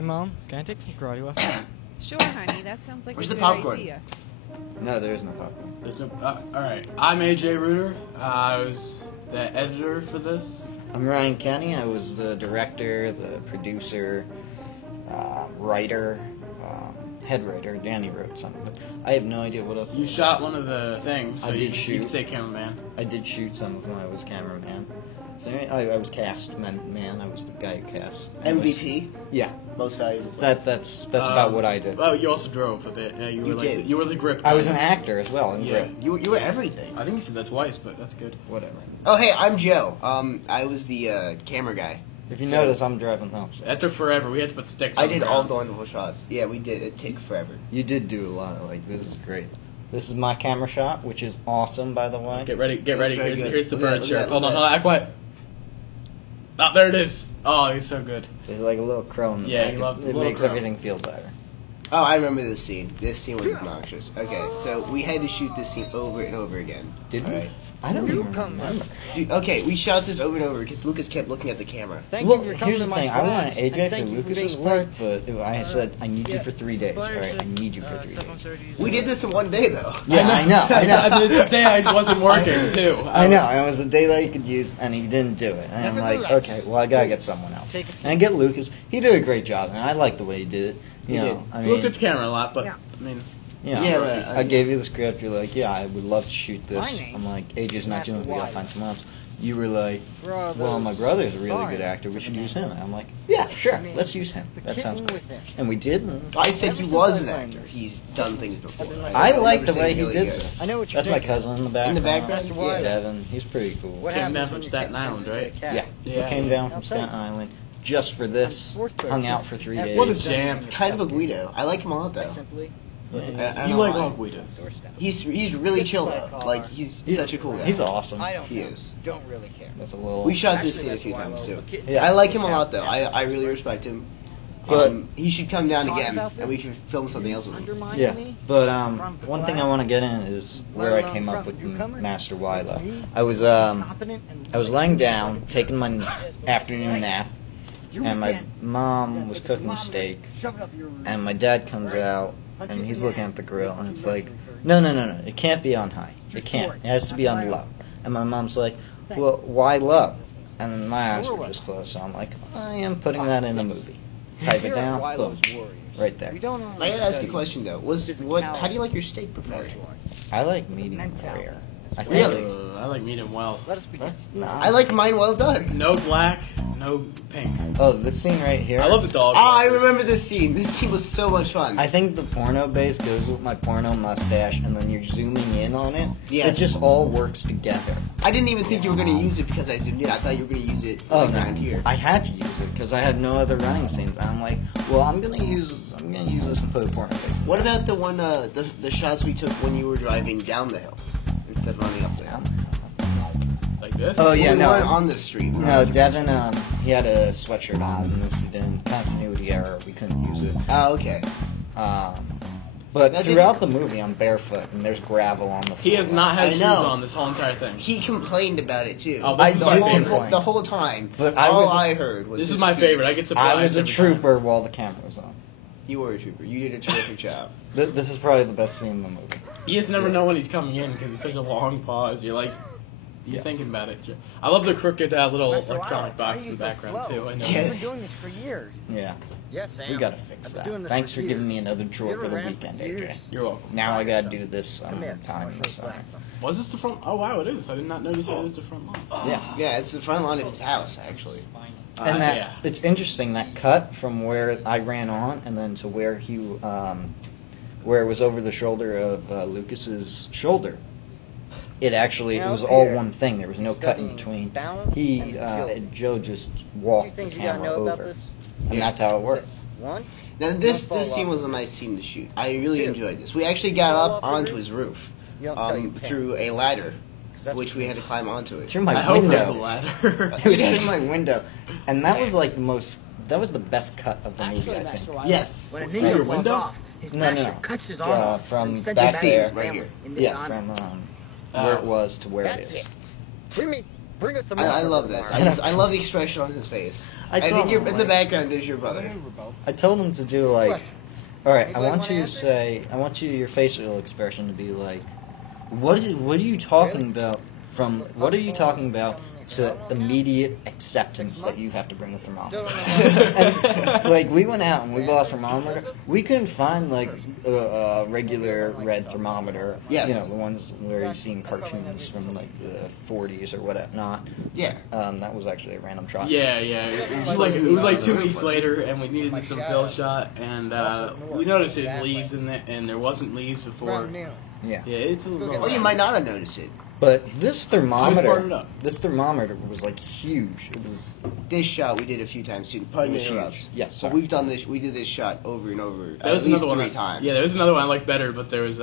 Hey, Mom, can I take some karate lessons? Sure, honey. That sounds like Where's a the good popcorn? idea. No, there is no popcorn. There's no. All right. I'm AJ Reuter. I was the editor for this. I'm Ryan Kenny. I was the director, the producer, writer, head writer. Danny wrote some of it. I have no idea what else. You shot one of the things, so I you did shoot. could say cameraman. I did shoot some of them. I was cameraman. So I was cast man. I was the guy who cast. MVP, Yeah, most valuable player. that's about what I did. Oh, you also drove with it. Yeah, you were did. you were the grip. I was guy. an actor as well. In Yeah. Grip. You were everything. I think you said that twice, but that's good. Whatever. Oh, hey, I'm Joe. I was the camera guy. If you So- notice, I'm driving home. So. That took forever. We had to put sticks. I on did the all the ground. wonderful shots. Yeah, we did. It took forever. You did do a lot of this is great. This is my camera shot, which is awesome, by the way. Get ready. Get Looks ready. very Here's good. the Look at bird that, shirt. look Hold at on. that. Hold on. Act quiet. Oh, there it is. Oh, he's so good. There's like a little crow in the Yeah, back. he loves the It little makes crow. everything feel better. Oh, I remember this scene. This scene was obnoxious. Okay, so we had to shoot this scene over and over again. Did we? Alright. I don't even remember. Dude, okay, we shot this over and over because Lucas kept looking at the camera. Well, here's the thing. I wanted AJ for Lucas's part, but I said, I need you for 3 days. All right, I need you for 3 days. We did this in one day, though. Yeah, I know. I did today. I wasn't working too. I know. It was a day that he could use, and he didn't do it. And I'm like, okay, well, I gotta get someone else. And I get Lucas. He did a great job, and I like the way he did it. He You know, did. I We looked mean, at the camera a lot, but I mean, you know, Yeah, but, I gave you the script. You're like, yeah, I would love to shoot My this. name I'm like, AJ's not doing it. We gotta Master find someone else. You were like, Brother. well, my brother's a really good actor. We should use him. And I'm like, yeah, sure, let's use him. That sounds great. And we did. And I said he was an actor. He's done things before. I I've like never the way seen he really did good. this. I know what you're That's my thinking. cousin in the background. In the background? Mr. Yeah. Wiley. Devin. He's pretty cool. What Came happens down when from you Staten take Island, pictures of right? a cat? Yeah, Yeah. he came down from I'll Staten tell you. Island just for this. Fourth person. Hung out for 3 days. What a jam. Kind of a Guido. I like him a lot, though. Simply I don't You know like why. all Guidos. doorstep. He's really chill, though. Like, he's such a cool guy. He's awesome. I don't He know. is. Don't really care. That's a little. We shot this Actually, scene a few that's why I times, love too. the kid. Yeah. I like him a lot, though. I really respect him. But- He should come down again, and we can film something else with him. Undermining Yeah, me? but one thing I want to get in is where I came up with Master Wilo. I was Competent and I was laying down, taking my afternoon nap, You and my can't. mom was cooking steak, Shove it up your and my dad comes out, and he's looking at the grill, and it's like, no, it can't be on high. It can't. It has to be on low. And my mom's like, well, why low? And then my eyes were just closed, so I'm like, I am putting that in a movie. Type it Here at down, Wilo's boom, Warriors, right there. we don't only I gotta ask you a study question, though. How do you like your steak prepared? martial arts. I like medium rare. I think Really? it's- I like medium well. Let us begin. That's not. I like mine well done. No black, no pink. Oh, this scene right here. I love the dog. Oh, I remember this scene. This scene was so much fun. I think the porno base goes with my porno mustache, and then you're zooming in on it. Yes. It just all works together. I didn't even think you were going to use it because I zoomed in. I thought you were going to use it Oh like no, around here. I had to use it because I had no other running scenes. And I'm like, well, I'm gonna use this and put a porno base. What about the one, the shots we took when you were driving down the hill instead of running up the hill? Like this? Oh yeah, we no, weren't on the street. no. Devin, he had a sweatshirt on, and this didn't continuity error. We couldn't use it. Oh, okay. But That throughout the didn't- movie, I'm barefoot, and there's gravel on the floor. He has not had I shoes know. on this whole entire thing. He complained about it too. Oh, I this is did my favorite. complain. The whole time. But all I I heard was This is his my speech. favorite. I get surprised. I was a every time. trooper while the camera was on. You were a trooper. You did a terrific job. This is probably the best scene in the movie. You just never know when he's coming in because it's such a long pause. You're like, you're thinking about it. I love the crooked little Mr. electronic Wiley, box in the why are you so background slow? too. I know. Yes. We've been doing this for years. Yeah, Yes, Sam. we gotta fix I've been that. doing this Thanks for giving years. me another You chore ever for the ran weekend, for AJ. years? You're welcome. Now I gotta do this Come here. time this summer. Was this the front? Oh wow, it is. I did not notice that it was the front lawn. Yeah. Yeah, it's the front lawn of his house, actually. And that yeah. it's interesting that cut from where I ran on and then to where where it was over the shoulder of Lucas's shoulder. It actually it Now was all here, one thing. There was no cut in studying between. balance He and agility. Joe just Two walked the things you gotta camera know about over, this. and that's how it works. One, Now this Don't fall scene off. was a nice scene to shoot. I really Two. enjoyed this. We actually got Fall up off the onto roof. his roof you don't tell you through a ladder, 'cause that's which we had to climb onto it. Through my I hope there's a window. ladder. It was through my window, and that was like the most. That was the best cut of the movie, Actually, I Master think. Wiley, Yes. when a Through ninja your falls window? off, his No, no, master no. cuts his arm off From and sends back him back there, to his right family here. in Yeah, dishonor. from where it was to where it That's is. it. Hear me? Bring a I thermometer love this. tomorrow. I love the expression on his face. I And told then you're him, in the like- background. There's your brother. I told him to do like, Question. all right, I Anybody want wanna you to answer? say, I want you your facial expression to be like, what are you talking about? From what are you talking about to immediate acceptance that you have to bring the Still thermometer? don't know. And, like we went out and we bought a thermometer. We couldn't find like a regular red thermometer. Yes. You know, the ones where you see in cartoons from like the 40s or whatnot. Yeah. That was actually a random shot. Yeah. It was like 2 weeks later, and we needed some fill shot, and we noticed there's leaves in it, and there wasn't leaves before. Brown new. Yeah. Yeah, it's a little. Oh, you might not have noticed it. But this part it thermometer, up. was like huge. It was This shot we did a few times too. Pardon It me was to interrupt. huge. Yes, But sorry. we've done this. We did this shot over and over. There was at least another one. 3 times. Yeah, there was another one I liked better, but there was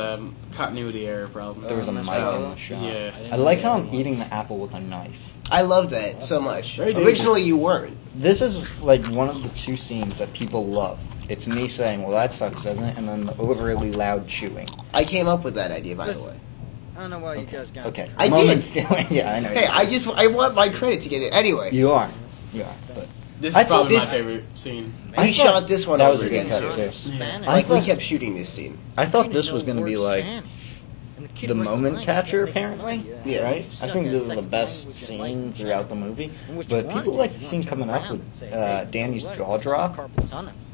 continuity error problem. there was a mic in the shot. Yeah. I like how I'm eating the apple with a knife. I love that so much. Very dangerous. Originally, you weren't. This is like one of the 2 scenes that people love. It's me saying, "Well, that sucks, doesn't it?" and then the overly loud chewing. I came up with that idea, by the Listen. way. I don't know why you guys got Okay, I moment did. stealing. Yeah, I know. Hey, I want my credit to get it. Anyway, you are. But This I is thought probably this- my favorite scene. we thought shot this one that over was a good again cut too. too. Yeah. Like we thought- kept shooting this scene. I thought this was going to be like the moment catcher, apparently. Yeah. Right? I think this is the best scene throughout the movie. But people like the scene coming up with Danny's jaw drop.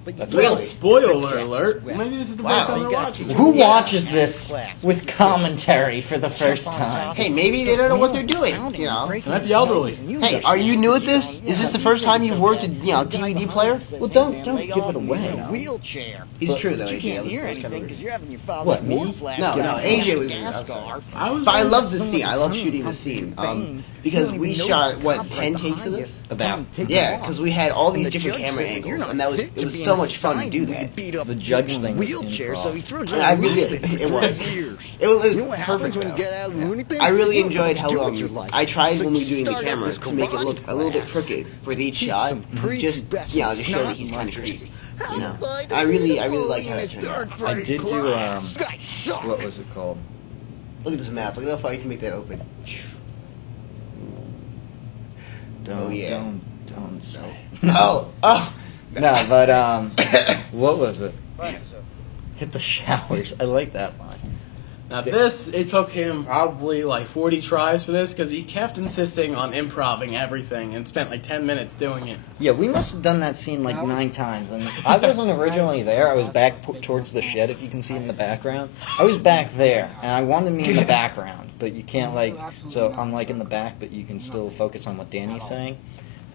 That's Well, Really? spoiler alert. Maybe this is the Wow. first time they're watching it. Who Yeah. watches this with commentary for the first time? Hey, maybe they don't know what they're doing. You know. Not the elderly. Hey, are you new at this? Is this the first time you've worked a DVD player? Well, don't give it away. Wheelchair. He's But- true though. But you AJ. can't That was hear the first time anything I because you're having your father's What, me? war flash. No, going AJ on was- gas I'm sorry. car. I was. But I love the scene. I love shooting the scene. Because we shot what 10 takes of this. About. Yeah, because we had all these different camera angles, and that was it was so much fun to do that. The judge thing was Wheelchair, improv. so he throws I it really- in it was. years. It was You know what happens perfect. when you though. get out of the loony bin? I really You don't know enjoyed what how to do with your life. I tried So when we you were doing the start out camera this to make it karate look a little bit class. crooked for each Teach shot, some just prepubescent to show that he's snot kind of munchers. crazy. How You know, to fight I a really bully like how in that his turned out. third I grade did do class. Guys suck. what was it called? Look at this map. Look how far you can make that open. Don't yeah. don't say. Oh, oh. No, but what was it? Hit the showers. I like that line. Now this, it took him probably like 40 tries for this because he kept insisting on improving everything and spent like 10 minutes doing it. Yeah, we must have done that scene like 9 times, and I wasn't originally there. I was back towards the shed, if you can see in the background. I was back there, and I wanted me in the background, but you can't like. So I'm like in the back, but you can still focus on what Danny's saying.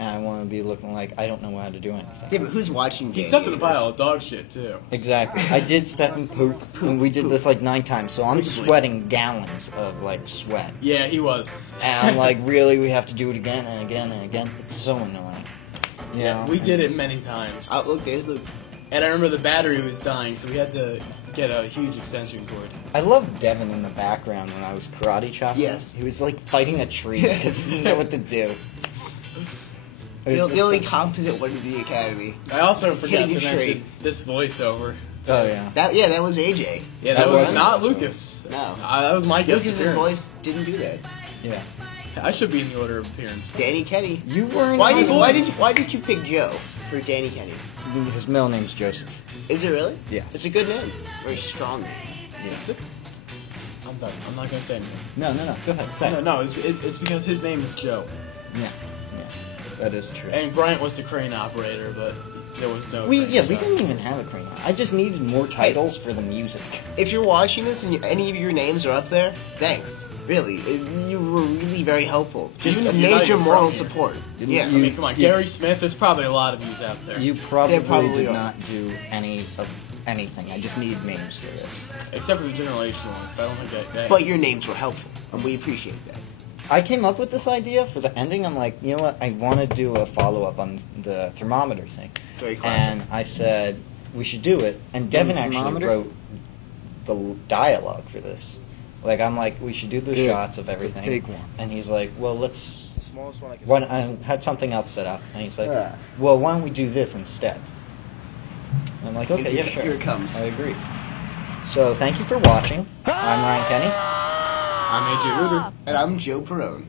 And I want to be looking like I don't know how to do anything. Yeah, but who's watching? He Danny stepped in a this? pile of dog shit too. Exactly. I did step and poop, and we did this like 9 times. So I'm sweating gallons of like sweat, Yeah, he was. and I'm like, really, we have to do it again and again and again. It's so annoying. You know? We did it many times. Oh, look, there's Luke. And I remember the battery was dying, so we had to get a huge extension cord. I loved Devin in the background when I was karate chopping. Yes. He was like fighting a tree because he didn't know what to do. It was The just only such- competent one in the academy. I also forgot Hitting to a mention tree. this voiceover. Oh yeah. That was AJ. Yeah, That that was wasn't not voiceover. Lucas. No. That was my guest Lucas's appearance. voice didn't do that. Yeah. I should be in the order of appearance. Danny Kenny. You weren't. Why on did you pick Joe for Danny Kenny? His middle name's Joseph. Is it really? Yeah. It's a good name. Very strong name. Yeah. I'm done. I'm not gonna say anything. No. Go ahead. Say. No, it's because his name is Joe. Yeah. That is true. And Bryant was the crane operator, but there was no. We crane shot. didn't even have a crane. I just needed more titles for the music. If you're watching this and any of your names are up there, thanks. Really, you were really very helpful. Just Even a if you're not major even moral from here. support. Didn't Yeah. I mean, come on, Gary Smith. There's probably a lot of yous out there, You probably probably did are. not do any of anything. I just need names for this. except for the generational ones. I don't think that. But your names were helpful, and we appreciate that. I came up with this idea for the ending. I'm like, you know what? I want to do a follow-up on the thermometer thing. Very classic. And I said, we should do it. And Devin actually thermometer? wrote the dialogue for this. Like, I'm like, we should do the Good. shots of It's a everything. big one. And he's like, well, let's... It's the smallest one I can Why don't- I had something else set up. And he's like, Yeah. well, why don't we do this instead? I'm like, okay, yeah, sure. Here it comes. I agree. So, thank you for watching. I'm Ryan Kenny. I'm AJ Ruder. And I'm Joe Perone.